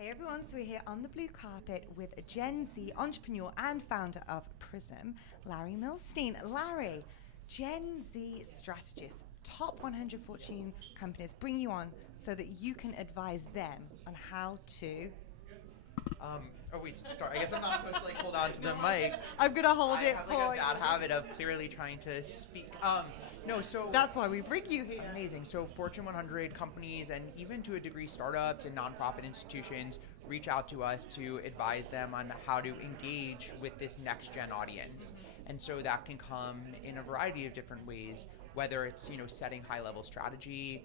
Hey everyone, so we're here on the blue carpet with a Gen Z entrepreneur and founder of PRZM, Larry Milstein. Larry, Gen Z strategist, top 100 Fortune companies bring you on so that you can advise them on how to... Sorry, I guess I'm not supposed to hold on to the mic. I'm going to hold I it have for a bad habit of clearly trying to speak. That's why we bring you here. Amazing. So Fortune 100 companies and even to a degree startups and nonprofit institutions reach out to us to advise them on how to engage with this next gen audience. And so that can come in a variety of different ways, whether it's, setting high level strategy,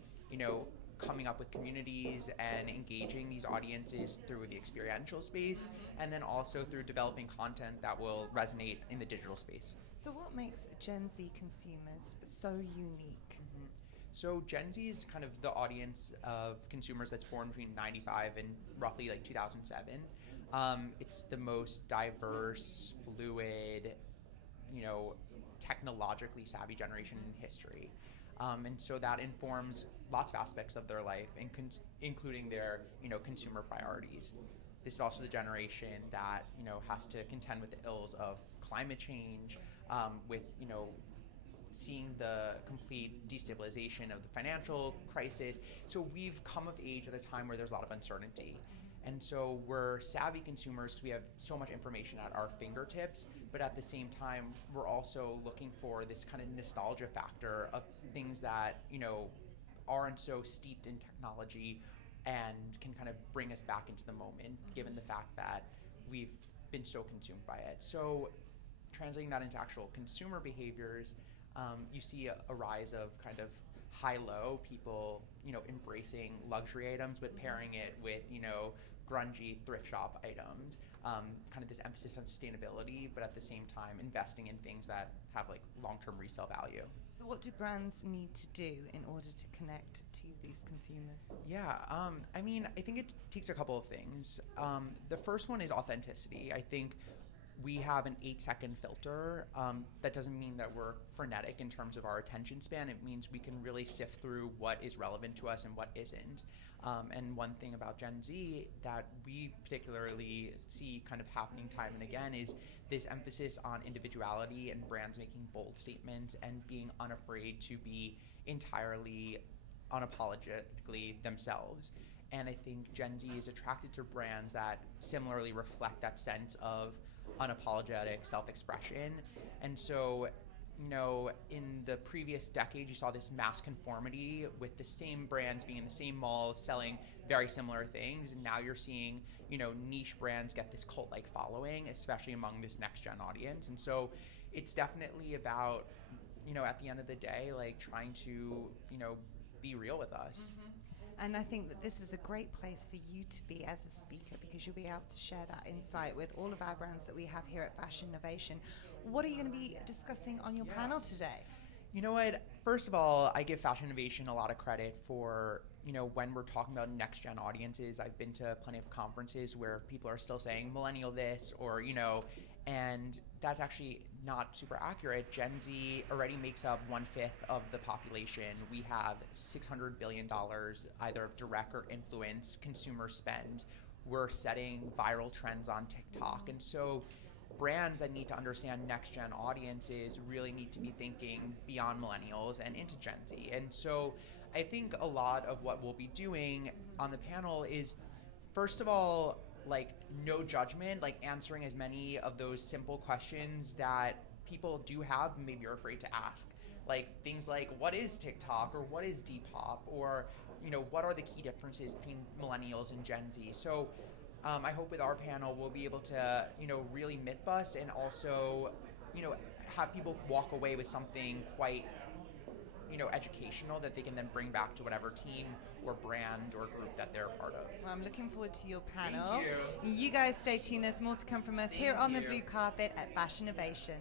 coming up with communities and engaging these audiences through the experiential space, and then also through developing content that will resonate in the digital space. So what makes Gen Z consumers so unique? So Gen Z is kind of the audience of consumers that's born between 95 and roughly 2007. It's the most diverse, fluid, technologically savvy generation in history. And so that informs lots of aspects of their life, including their, consumer priorities. This is also the generation that, has to contend with the ills of climate change, with, seeing the complete destabilization of the financial crisis. So we've come of age at a time where there's a lot of uncertainty. And so we're savvy consumers because we have so much information at our fingertips, but at the same time, we're also looking for this kind of nostalgia factor of things that, aren't so steeped in technology and can kind of bring us back into the moment, given the fact that we've been so consumed by it. So translating that into actual consumer behaviors, you see a rise of kind of high-low people, embracing luxury items, but pairing it with, grungy thrift shop items, kind of this emphasis on sustainability, but at the same time investing in things that have long-term resale value. So what do brands need to do in order to connect to these consumers? Yeah, I think it takes a couple of things. The first one is authenticity. I think we have an 8-second filter. That doesn't mean that we're frenetic in terms of our attention span. It means we can really sift through what is relevant to us and what isn't. And one thing about Gen Z that we particularly see kind of happening time and again is this emphasis on individuality and brands making bold statements and being unafraid to be entirely unapologetically themselves. And I think Gen Z is attracted to brands that similarly reflect that sense of unapologetic self-expression. And so, in the previous decade, you saw this mass conformity with the same brands being in the same malls selling very similar things. And now you're seeing, niche brands get this cult-like following, especially among this next-gen audience. And so it's definitely about, at the end of the day, trying to, be real with us. And I think that this is a great place for you to be as a speaker because you'll be able to share that insight with all of our brands that we have here at FASHINNOVATION. What are you going to be discussing on your panel today? You know what? First of all, I give FASHINNOVATION a lot of credit for, when we're talking about next-gen audiences. I've been to plenty of conferences where people are still saying millennial this or, and that's actually not super accurate. Gen Z already makes up 1/5 of the population. We have $600 billion either of direct or influence consumer spend. We're setting viral trends on TikTok. And so brands that need to understand next-gen audiences really need to be thinking beyond millennials and into Gen Z. And so I think a lot of what we'll be doing on the panel is, first of all, no judgment, answering as many of those simple questions that people do have and maybe are afraid to ask. Things like, what is TikTok or what is Depop or, what are the key differences between millennials and Gen Z? So I hope with our panel we'll be able to, really myth bust and also, have people walk away with something quite, educational that they can then bring back to whatever team or brand or group that they're a part of. Well, I'm looking forward to your panel. Thank you. You guys stay tuned. There's more to come from us here on the blue carpet at FASHINNOVATION.